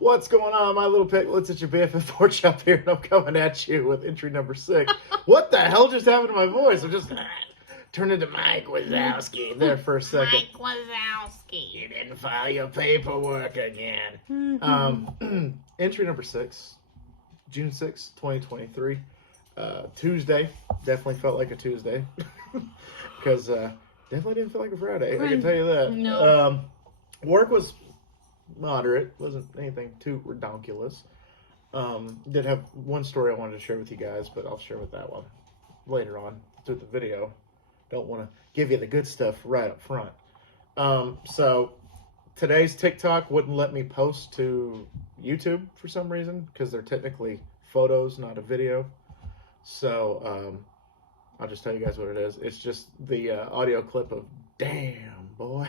What's going on, my little piglets? It's your BFF Porch up here, and I'm coming at you with entry number 6. What the hell just happened to my voice? I'm just turned into Mike Wazowski there for a second. Mike Wazowski. You didn't file your paperwork again. Entry number 6, June 6, 2023. Tuesday. Definitely felt like a Tuesday. Because definitely didn't feel like a Friday, I can tell you that. No. Work was moderate. Wasn't anything too redonkulous. Did have one story I wanted to share with you guys, but I'll share with that one later on through the video. Don't want to give you the good stuff right up front. So today's TikTok wouldn't let me post to YouTube for some reason because they're technically photos, not a video. So I'll just tell you guys what it is. It's just the audio clip of "Damn boy."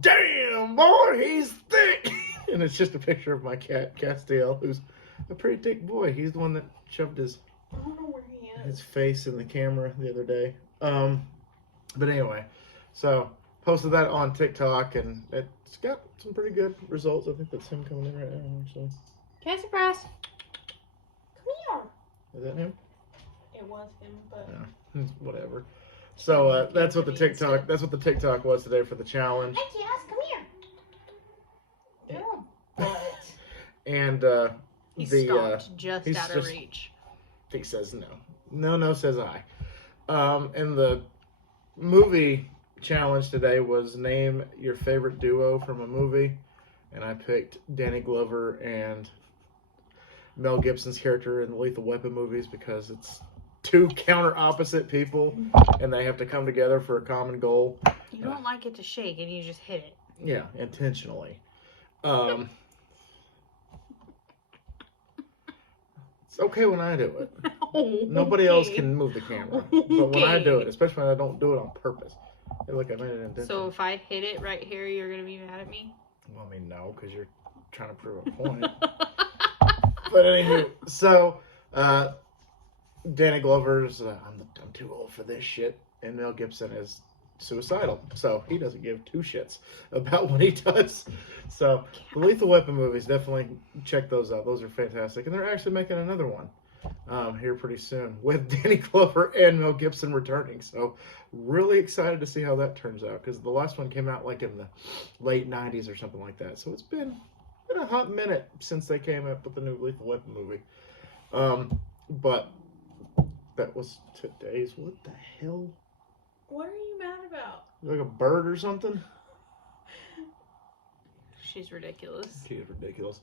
Damn boy, he's thick. And it's just a picture of my cat Castiel, who's a pretty thick boy. He's the one that shoved his face in the camera the other day. But anyway, so posted that on TikTok, and it's got some pretty good results. I think that's him coming in right now, actually. Cancer press. Come here. Is that him? It was him, but Yeah, whatever. So that's what the TikTok was today for the challenge. Hey, Cass, come here. No, but And he the stopped just he's out of just- reach. he says no. No says I. And the movie challenge today was name your favorite duo from a movie, and I picked Danny Glover and Mel Gibson's character in the Lethal Weapon movies because it's two counter opposite people, and they have to come together for a common goal. You don't like it to shake, and you just hit it. Yeah, intentionally. It's okay when I do it. Nobody else can move the camera. But when I do it, especially when I don't do it on purpose. Hey, look, I made it intentional. So if I hit it right here, you're going to be mad at me? Well, I mean, no, because you're trying to prove a point. But anywho, so Danny Glover's I'm too old for this shit, and Mel Gibson is suicidal, so he doesn't give two shits about what he does. So the Lethal Weapon movies, definitely check those out. Those are fantastic, and they're actually making another one here pretty soon with Danny Glover and Mel Gibson returning. So really excited to see how that turns out, because the last one came out like in the late 90s or something like that. So it's been a hot minute since they came up with the new Lethal Weapon movie. But that was today's. What the hell? What are you mad about? Like a bird or something? She's ridiculous. She is ridiculous.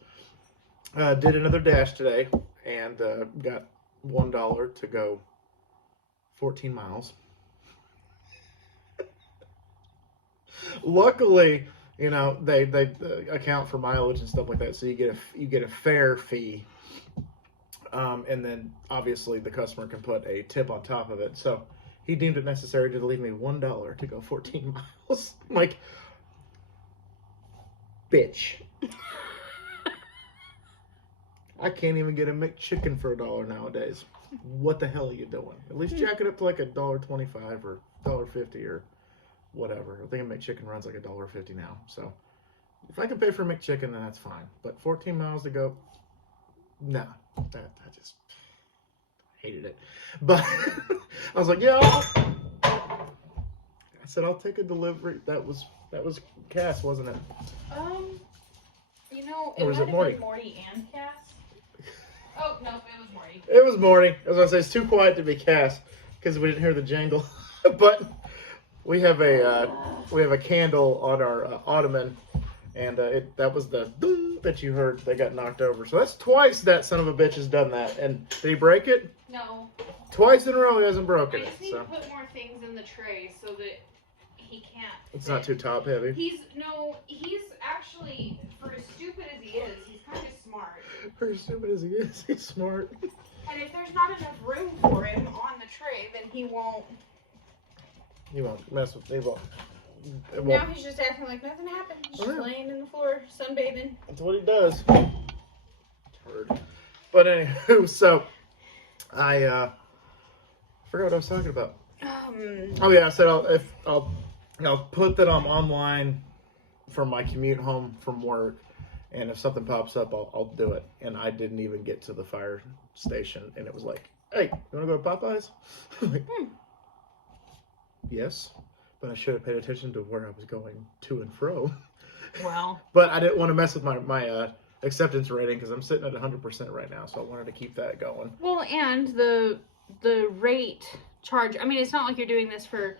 Did another dash today and got $1 to go 14 miles. Luckily, you know, they account for mileage and stuff like that, so you get a fair fee. And then obviously the customer can put a tip on top of it. So he deemed it necessary to leave me $1 to go 14 miles. I'm like, bitch. I can't even get a McChicken for $1 nowadays. What the hell are you doing? At least jack it up to like $1.25 or $1.50 or whatever. I think a McChicken runs like $1.50 now. So if I can pay for a McChicken, then that's fine. But 14 miles to go, no. I just hated it. But I was like, yeah. I said I'll take a delivery. That was Cass, wasn't it? You know, Or was it Morty? Been Morty and Cass. Oh no, it was Morty. It was Morty. I was gonna say it's too quiet to be Cass because we didn't hear the jangle. But we have a candle on our ottoman, and that was the ding that you heard that got knocked over. So that's twice that son of a bitch has done that. And did he break it? No. Twice in a row he hasn't broken I it. just need So to put more things in the tray so that he can't. it's not too top heavy. He's actually, for as stupid as he is, he's kind of smart. For as stupid as he is, he's smart. And if there's not enough room for him on the tray, then he won't. He won't mess with me. Now he's just acting like nothing happened. He's just laying in the floor, sunbathing. That's what he does. Turd. But anywho, so I forgot what I was talking about. Oh yeah, I said I'll put that I'm online for my commute home from work, And if something pops up, I'll do it. And I didn't even get to the fire station, and it was like, "Hey, you want to go to Popeyes?" I'm like, yes, but I should have paid attention to where I was going to and fro. Well, But I didn't want to mess with my acceptance rating because I'm sitting at 100% right now, so I wanted to keep that going. well, and the rate charge. I mean, it's not like you're doing this for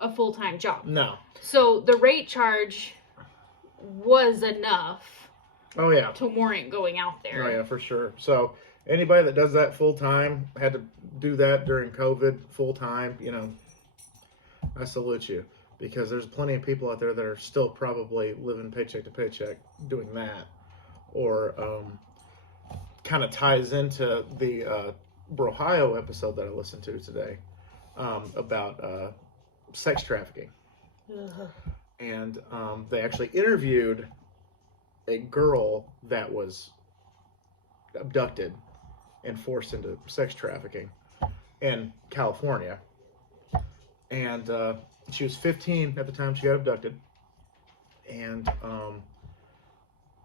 a full-time job. No. So the rate charge was enough. Oh yeah. To warrant going out there. Oh yeah, for sure. So anybody that does that full time, had to do that during COVID full time, you know, I salute you, because there's plenty of people out there that are still probably living paycheck to paycheck doing that, or kind of ties into the Brohio episode that I listened to today about sex trafficking. Ugh. And they actually interviewed a girl that was abducted and forced into sex trafficking in California. And she was 15 at the time she got abducted. And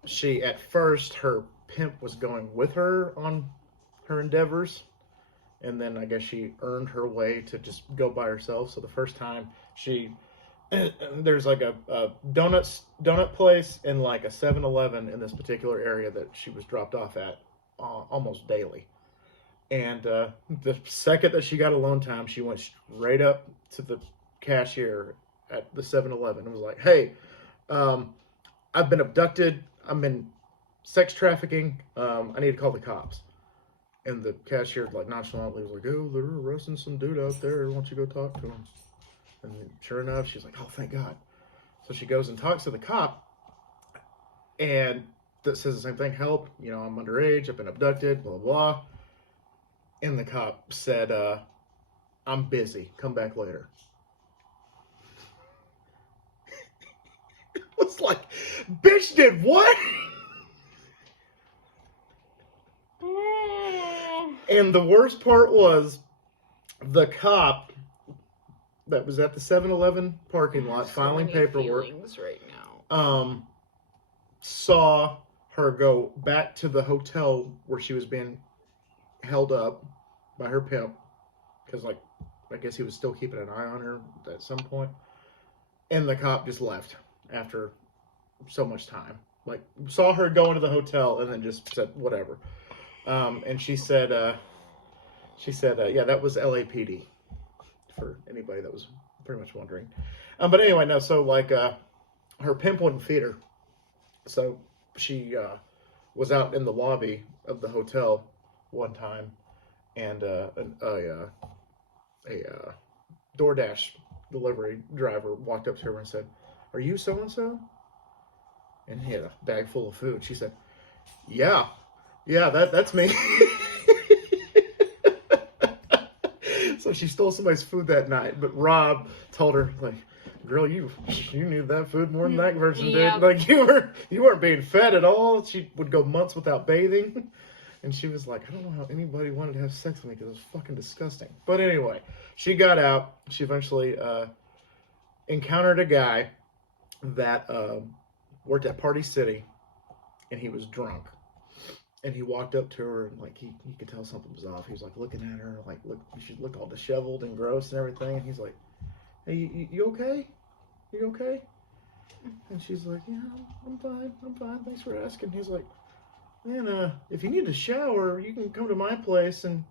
she, at first, her pimp was going with her on her endeavors. And then I guess she earned her way to just go by herself. So the first time there's like a donut place and like a 7-Eleven in this particular area that she was dropped off at almost daily. And the second that she got alone time, she went straight up to the cashier at the 7-Eleven and was like, "Hey, I've been abducted. I'm in sex trafficking. I need to call the cops." And the cashier, like, nonchalantly was like, "Oh, they're arresting some dude out there. Why don't you go talk to him?" And sure enough, she's like, "Oh, thank God." So she goes and talks to the cop, and that says the same thing. "Help, you know, I'm underage, I've been abducted, blah, blah." And the cop said, "I'm busy, come back later." It was like, bitch did what? And the worst part was, the cop that was at the 7-Eleven parking lot filing paperwork right now. Saw her go back to the hotel where she was being held up by her pimp, because, like, I guess he was still keeping an eye on her at some point. And the cop just left after so much time. Like, saw her go into the hotel and then just said whatever. And she said, yeah, that was LAPD, for anybody that was pretty much wondering. But anyway, no, so, like, her pimp wouldn't feed her. So she was out in the lobby of the hotel one time, and a DoorDash delivery driver walked up to her and said, "Are you so-and-so?" And he had a bag full of food. She said, Yeah, that's me." So she stole somebody's food that night, but Rob told her, like, "Girl, you knew that food more than that person did. Like, you weren't being fed at all." She would go months without bathing, and she was like, "I don't know how anybody wanted to have sex with me because it was fucking disgusting." But anyway, she got out. She eventually encountered a guy that worked at Party City, and he was drunk. And he walked up to her, and, like, he could tell something was off. He was, like, looking at her, like, "Look, she looked all disheveled and gross and everything." And he's like, "Hey, you okay? You okay?" And she's like, "Yeah, I'm fine. Thanks for asking." He's like, "Man, if you need a shower, you can come to my place, and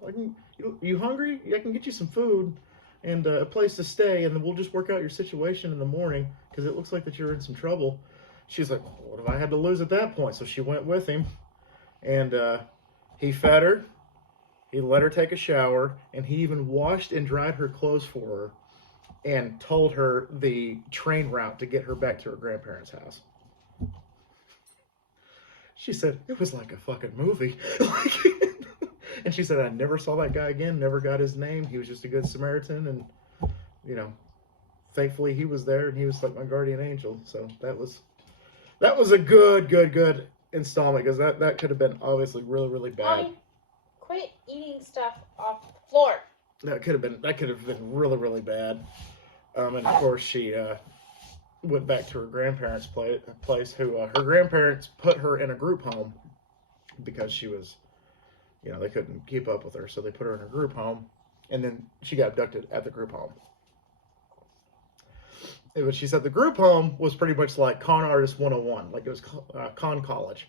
you hungry? I can get you some food and a place to stay, and then we'll just work out your situation in the morning, because it looks like that you're in some trouble." She's like, "What have I had to lose at that point?" So she went with him, and he fed her, he let her take a shower, and he even washed and dried her clothes for her, and told her the train route to get her back to her grandparents' house. She said, "It was like a fucking movie." And she said, "I never saw that guy again, never got his name. He was just a good Samaritan, and, you know, thankfully he was there, and he was like my guardian angel." So that was a good installment, because that could have been obviously really, really bad. Quit eating stuff off the floor. That could have been really, really bad. And of course she went back to her grandparents' place. Who her grandparents put her in a group home because she was, they couldn't keep up with her, so they put her in a group home, and then she got abducted at the group home. But she said the group home was pretty much like Con Artist 101, like it was con college.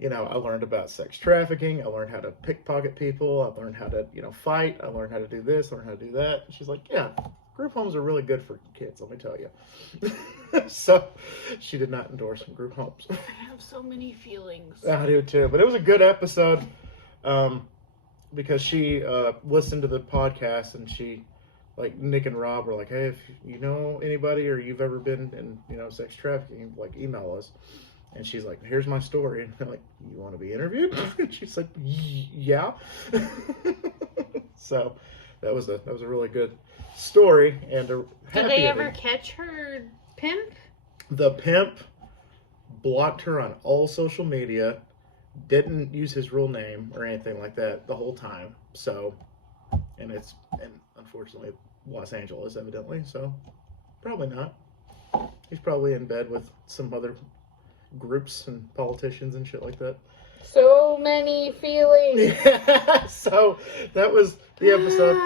I learned about sex trafficking. I learned how to pickpocket people. I learned how to, fight. I learned how to do this. I learned how to do that. And she's like, yeah, group homes are really good for kids, let me tell you. So she did not endorse group homes. I have so many feelings. I do too. But it was a good episode because she listened to the podcast, and she, like, Nick and Rob were like, hey, if you know anybody or you've ever been in, sex trafficking, like, email us. And she's like, here's my story. And I'm like, you want to be interviewed? And she's like, yeah. So that was a really good story. And did they ever catch her pimp? The pimp blocked her on all social media, didn't use his real name or anything like that the whole time. So, and unfortunately Los Angeles, evidently. So probably not. He's probably in bed with some other groups and politicians and shit like that. So many feelings. Yeah. So that was the episode.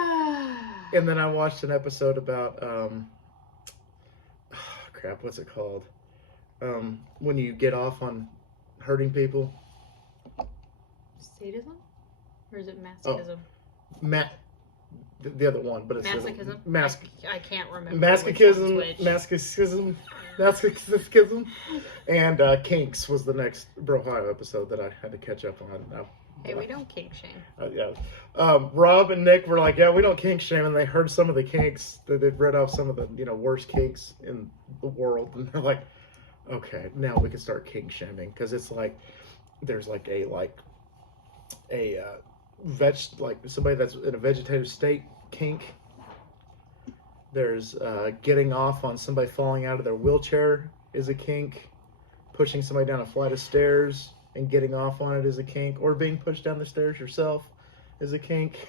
And then I watched an episode about what's it called? When you get off on hurting people. Sadism? Or is it masochism? The other one, but it's masochism. I can't remember. Masochism, and Kinks was the next Brohio episode that I had to catch up on. Hey, we don't kink shame. Yeah. Rob and Nick were like, yeah, we don't kink shame, and they heard some of the kinks. They've read off some of the worst kinks in the world, and they're like, okay, now we can start kink shaming, because it's like there's like a somebody that's in a vegetative state kink. There's getting off on somebody falling out of their wheelchair is a kink. Pushing somebody down a flight of stairs and getting off on it is a kink. Or being pushed down the stairs yourself is a kink.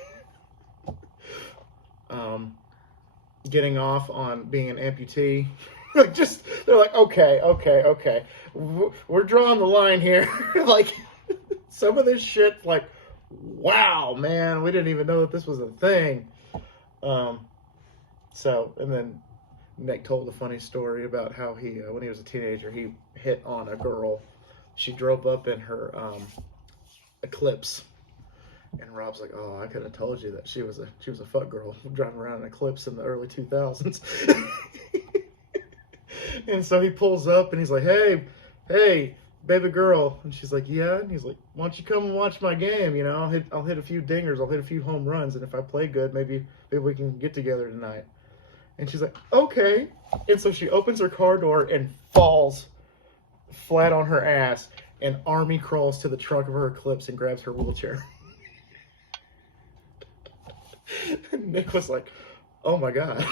Getting off on being an amputee. They're like, okay. We're drawing the line here. Like, some of this shit, like, wow, man, we didn't even know that this was a thing. And then Nick told a funny story about how he, when he was a teenager, he hit on a girl. She drove up in her Eclipse, and Rob's like, "Oh, I could have told you that she was a fuck girl driving around in Eclipse in the early 2000s." And so he pulls up and he's like, "Hey, baby girl," and she's like, "Yeah," and he's like, "Why don't you come and watch my game? I'll hit a few dingers, I'll hit a few home runs, and if I play good, maybe we can get together tonight." And she's like, "Okay." And so she opens her car door and falls flat on her ass and army crawls to the trunk of her Eclipse and grabs her wheelchair. And Nick was like, "Oh my God."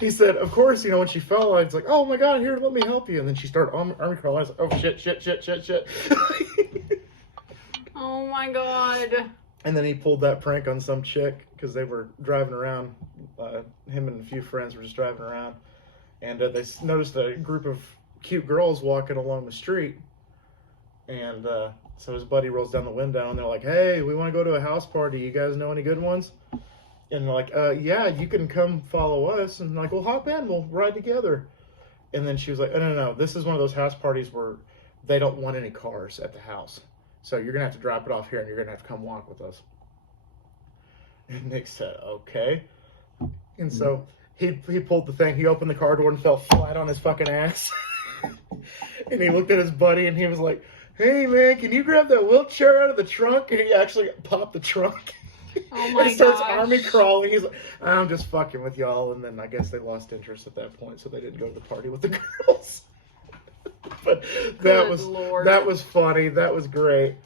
He said, of course, when she fell, I was like, "Oh my God, here, let me help you." And then she started army crawling. I was like, "Oh shit." Oh my God. And then he pulled that prank on some chick because they were driving around. Him and a few friends were just driving around. And they noticed a group of cute girls walking along the street. And so his buddy rolls down the window and they're like, "Hey, we want to go to a house party. You guys know any good ones?" And they're like, "Yeah, you can come follow us." And like, "Well, hop in, we'll ride together." And then she was like, "Oh, no. This is one of those house parties where they don't want any cars at the house. So you're going to have to drop it off here and you're going to have to come walk with us." And Nick said, "Okay." And so he pulled the thing. He opened the car door and fell flat on his fucking ass. And he looked at his buddy and he was like, "Hey, man, can you grab that wheelchair out of the trunk?" And he actually popped the trunk. Oh my And starts gosh. army crawling. He's like, "I'm just fucking with y'all." And then I guess they lost interest at that point, so they didn't go to the party with the girls. But that was funny. That was great.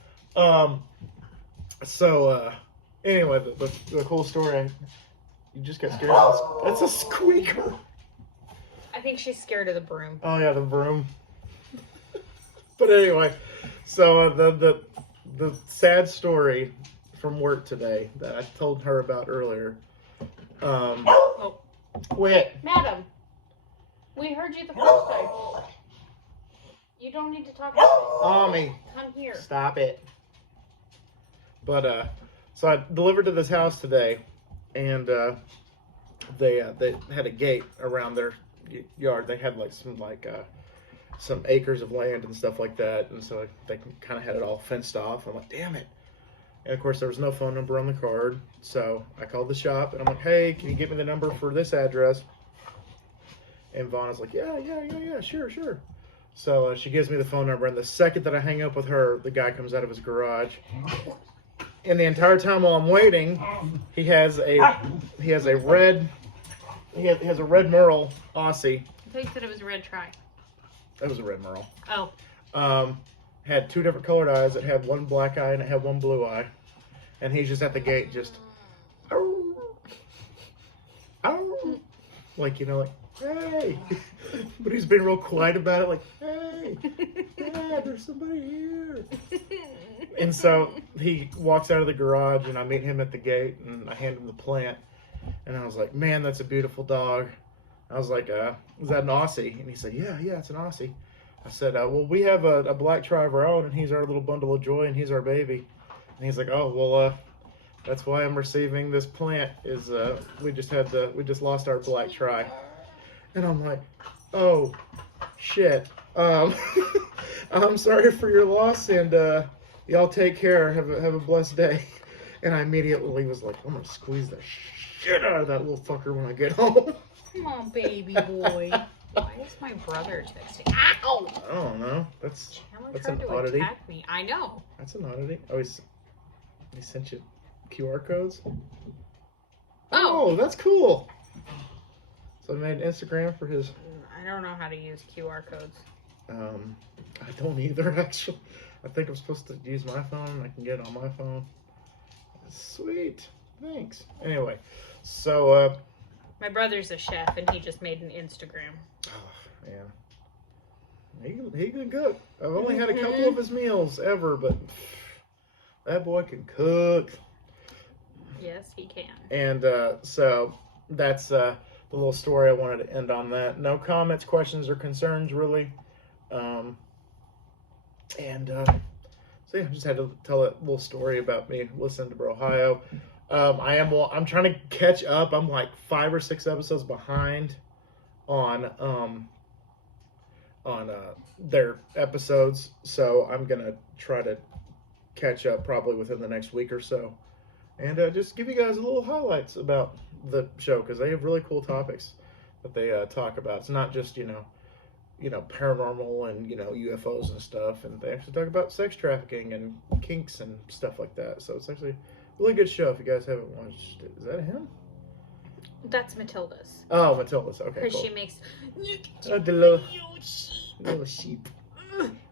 Anyway, the cool story. You just got scared. That's a squeaker. I think she's scared of the broom. Oh yeah, the broom. But anyway, so the sad story from work today that I told her about earlier. Quit. Madam. We heard you the first time. You don't need to talk about Mommy, it. Come here. stop it. But so I delivered to this house today, and they had a gate around their yard. They had like some acres of land and stuff like that, and so they kind of had it all fenced off. I'm like, damn it. And of course, there was no phone number on the card, so I called the shop and I'm like, hey, can you get me the number for this address? And Vaughn like, yeah, sure. So she gives me the phone number, and the second that I hang up with her, the guy comes out of his garage. And the entire time while I'm waiting, he has a red Merle Aussie. I thought you said it was a red tri. That was a red Merle. Oh. Had two different colored eyes. It had one black eye and it had one blue eye. And he's just at the gate, just, like, you know, like, hey. But he's been real quiet about it, like, hey, Dad, there's somebody here. And so he walks out of the garage, and I meet him at the gate, and I hand him the plant. And I was like, man, that's a beautiful dog. I was like, is that an Aussie? And he said, yeah, it's an Aussie. I said, well, we have a black tri of our own, and he's our little bundle of joy, and he's our baby. And he's like, oh, well, that's why I'm receiving this plant. Is we just lost our black tri. And I'm like, oh, shit. I'm sorry for your loss, and y'all take care. Have a blessed day. And I immediately was like, I'm gonna squeeze the shit out of that little fucker when I get home. Come on, baby boy. Why is my brother texting? Ow! I don't know. That's tried an to oddity. attack me. I know. That's an oddity. Oh, he sent you QR codes? Oh. Oh, that's cool. So I made an Instagram for his. I don't know how to use QR codes. I don't either, actually. I think I'm supposed to use my phone. I can get it on my phone. Sweet. Thanks. Anyway, so my brother's a chef, and he just made an Instagram. Oh, man. He can cook. I've only had a couple of his meals ever, but that boy can cook. Yes, he can. And so that's the little story I wanted to end on that. No comments, questions, or concerns, really. So yeah, I just had to tell a little story about me listening to Brohio. I'm trying to catch up. I'm like 5 or 6 episodes behind on their episodes, so I'm gonna try to catch up probably within the next week or so, and just give you guys a little highlights about the show, because they have really cool topics that they talk about. It's not just you know paranormal and UFOs and stuff, and they actually talk about sex trafficking and kinks and stuff like that. So it's actually a really good show if you guys haven't watched it. Is that him? That's Matilda's. Oh, Matilda's. Okay, because cool. she makes The little sheep.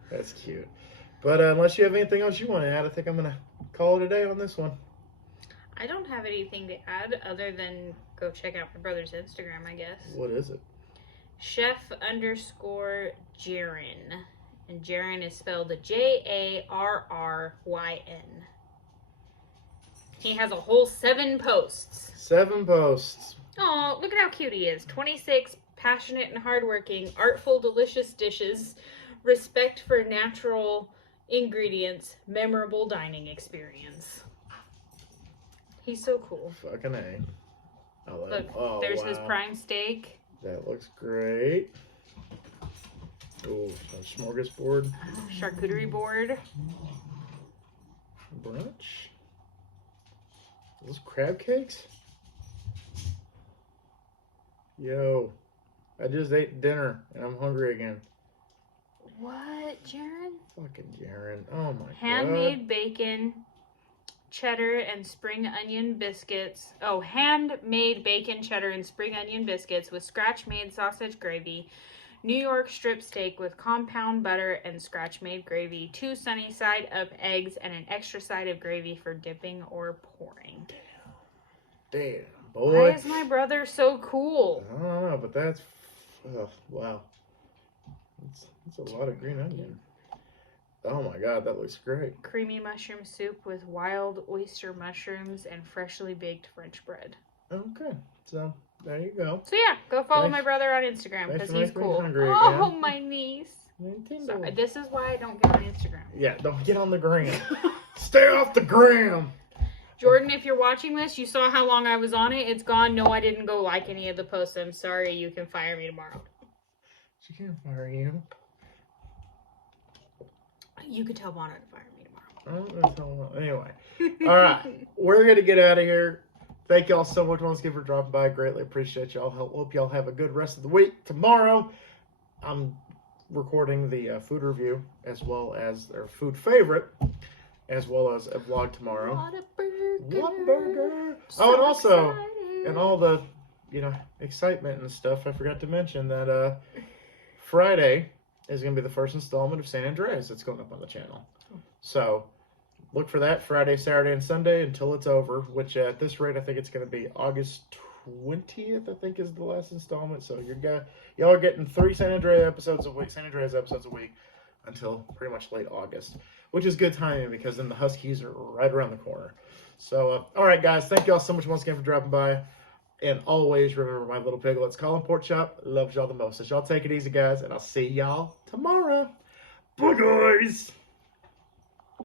That's cute. But unless you have anything else you want to add, I think I'm gonna call it a day on this one. I don't have anything to add other than go check out my brother's Instagram, I guess. What is it? Chef_Jaron. And Jaron is spelled Jarryn. He has a whole 7 posts. 7 posts. Oh, look at how cute he is. 26, passionate and hardworking, artful, delicious dishes, respect for natural ingredients, memorable dining experience. He's so cool. Fucking A. I like Look, oh, there's wow. his prime steak. That looks great. Oh, a smorgasbord. Charcuterie board. Brunch. Those crab cakes? Yo, I just ate dinner and I'm hungry again. What, Jaron? Fucking Jaron. Oh my god. Handmade bacon, cheddar, and spring onion biscuits. Oh, handmade bacon, cheddar, and spring onion biscuits with scratch-made sausage gravy. New York strip steak with compound butter and scratch-made gravy. 2 sunny side up eggs and an extra side of gravy for dipping or pouring. Damn, boy. Why is my brother so cool? I don't know, but that's... Oh, wow. It's a lot of green onion. Oh my god, that looks great. Creamy mushroom soup with wild oyster mushrooms and freshly baked French bread. Okay, so There you go. So yeah, go follow Thanks- my brother on Instagram thanks because for he's making me cool. hungry Oh, again. my niece. Nintendo. So, this is why I don't get on Instagram. Yeah, don't get on the gram. Stay off the gram. Jordan, if you're watching this, you saw how long I was on it. It's gone. No, I didn't go like any of the posts. I'm sorry. You can fire me tomorrow. She can't fire you. You could tell Bono to fire me tomorrow. Oh, that's all. Anyway, all right, we're gonna get out of here. Thank y'all so much once again for dropping by. Greatly appreciate y'all. Hope y'all have a good rest of the week. Tomorrow, I'm recording the food review as well as their food favorite, as well as a vlog tomorrow. Whataburger. Oh, and also, excited. and all the, excitement and stuff. I forgot to mention that Friday is going to be the first installment of San Andreas that's going up on the channel. So look for that Friday, Saturday, and Sunday until it's over, which at this rate, I think it's going to be August 20th, I think is the last installment. So y'all are getting 3 San Andreas episodes a week until pretty much late August, which is good timing because then the Huskies are right around the corner. So, all right, guys, thank y'all so much once again for dropping by. And always remember my little piglets, Colin Pork Chop loves y'all the most. So y'all take it easy, guys, and I'll see y'all tomorrow. Bye, guys.